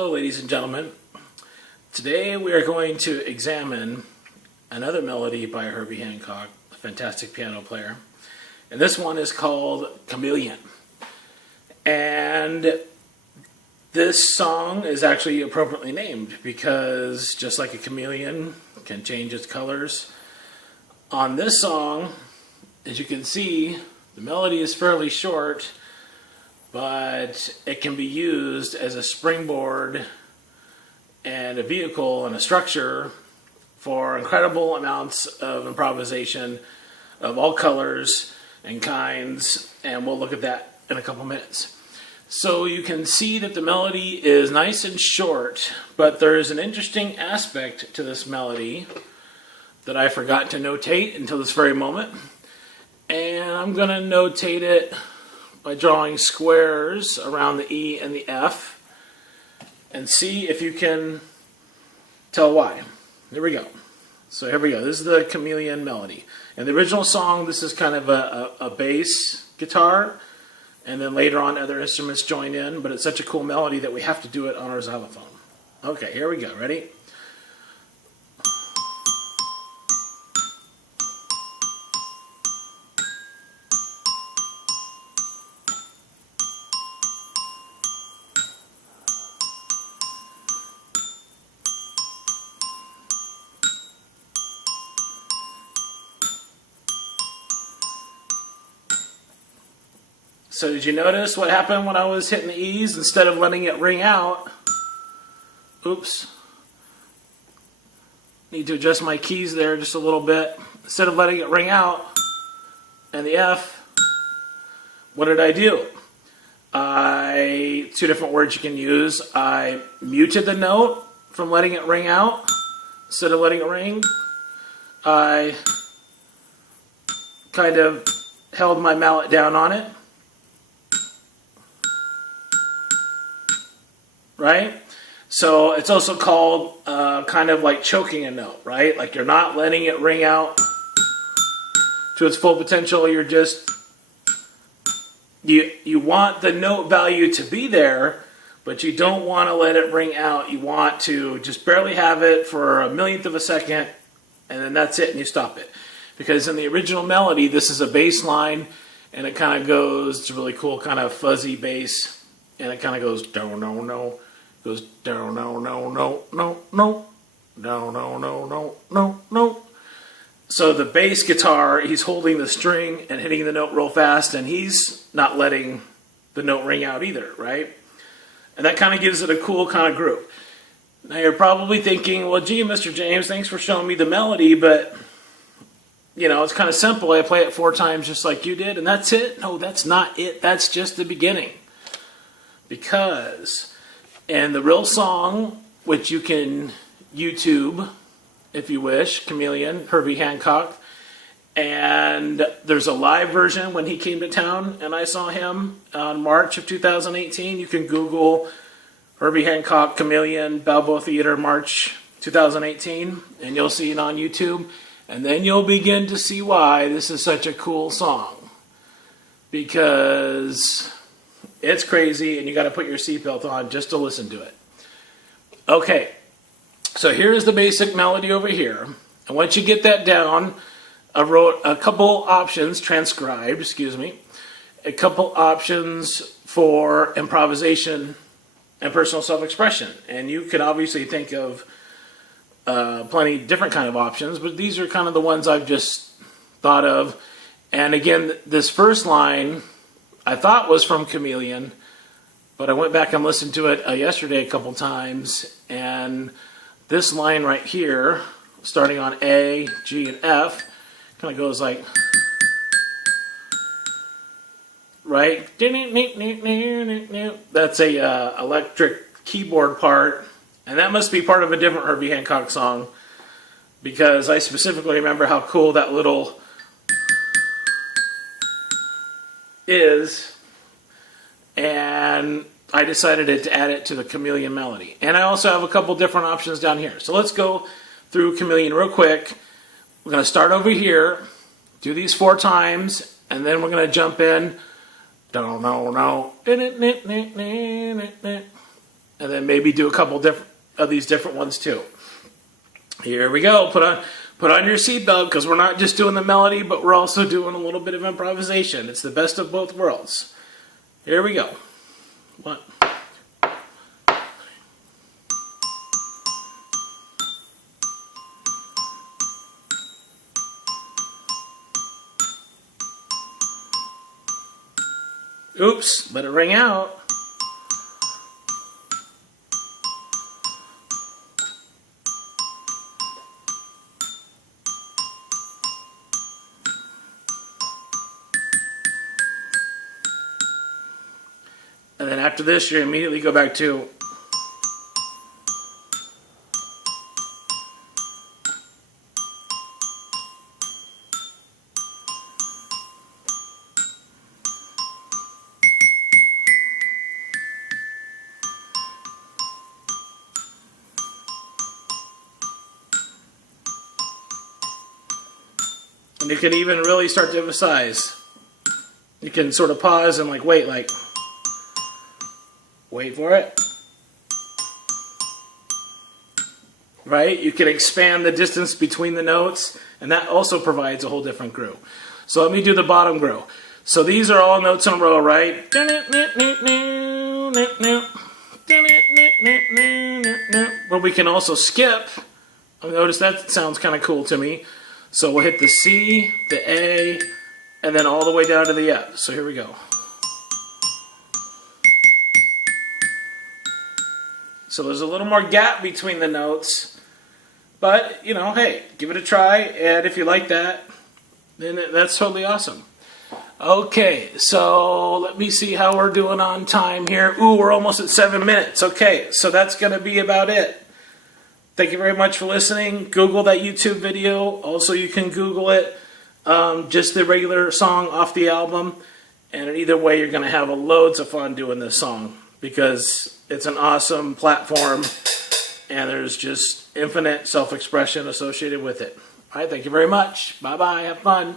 Hello, ladies and gentlemen. Today we are going to examine another melody by Herbie Hancock, a fantastic piano player. And this one is called Chameleon. And this song is actually appropriately named because just like a chameleon can change its colors, on this song, as you can see, the melody is fairly short, but it can be used as a springboard and a vehicle and a structure for incredible amounts of improvisation of all colors and kinds, and we'll look at that in a couple minutes. So you can see that the melody is nice and short, but there is an interesting aspect to this melody that I forgot to notate until this very moment, and I'm going to notate it by drawing squares around the E and the F and see if you can tell why. Here we go. So here we go. This is the Chameleon melody. In the original song, this is kind of a bass guitar, and then later on other instruments join in, but it's such a cool melody that we have to do it on our xylophone. Okay, here we go. Ready? So did you notice what happened when I was hitting the E's? Instead of letting it ring out, oops, need to adjust my keys there just a little bit. Instead of letting it ring out and the F, what did I do? Two different words you can use. I muted the note from letting it ring out. Instead of letting it ring, I kind of held my mallet down on it. Right? So it's also called kind of like choking a note, right? Like you're not letting it ring out to its full potential. You're just, you want the note value to be there, but you don't want to let it ring out. You want to just barely have it for a millionth of a second, and then that's it, and you stop it. Because in the original melody, this is a bass line, and it kind of goes, it's a really cool kind of fuzzy bass, and it kind of goes do-no-no. Goes down, no, no, no, no, no, no, no, no, no, no, no. So the bass guitar, he's holding the string and hitting the note real fast, and he's not letting the note ring out either, right? And that kind of gives it a cool kind of groove. Now you're probably thinking, well, gee, Mr. James, thanks for showing me the melody, but you know, it's kind of simple. I play it 4 times just like you did, and that's it. No, that's not it. That's just the beginning. Because in the real song, which you can YouTube if you wish, Chameleon, Herbie Hancock, and there's a live version when he came to town and I saw him on March of 2018. You can Google Herbie Hancock Chameleon, Balboa Theatre, March 2018, and you'll see it on YouTube, and then you'll begin to see why this is such a cool song. Because it's crazy, and you got to put your seatbelt on just to listen to it. Okay, so here's the basic melody over here. And once you get that down, I wrote a couple options, transcribed, excuse me, a couple options for improvisation and personal self-expression. And you could obviously think of plenty different kind of options, but these are kind of the ones I've just thought of. And again, this first line I thought was from Chameleon, but I went back and listened to it yesterday a couple times, and this line right here, starting on A, G, and F, kind of goes like, right? That's a electric keyboard part, and that must be part of a different Herbie Hancock song, because I specifically remember how cool that little is, and I decided to add it to the Chameleon melody. And I also have a couple different options down here. So let's go through Chameleon real quick. We're going to start over here, do these 4 times, and then we're going to jump in. and then maybe do a couple of these different ones too. Here we go. Put on your seatbelt, because we're not just doing the melody, but we're also doing a little bit of improvisation. It's the best of both worlds. Here we go. 1. Oops, let it ring out. And then after this, you immediately go back to and you can even really start to emphasize. You can sort of pause and wait for it. Right? You can expand the distance between the notes, and that also provides a whole different groove. So let me do the bottom groove. So these are all notes in a row, right? But we can also skip. Notice that sounds kind of cool to me. So we'll hit the C, the A, and then all the way down to the F. So here we go. So there's a little more gap between the notes, but, hey, give it a try, and if you like that, then that's totally awesome. Okay, so let me see how we're doing on time here. Ooh, we're almost at 7 minutes. Okay, so that's going to be about it. Thank you very much for listening. Google that YouTube video. Also, you can Google it, just the regular song off the album, and either way, you're going to have loads of fun doing this song, because it's an awesome platform, and there's just infinite self-expression associated with it. All right, thank you very much. Bye-bye. Have fun.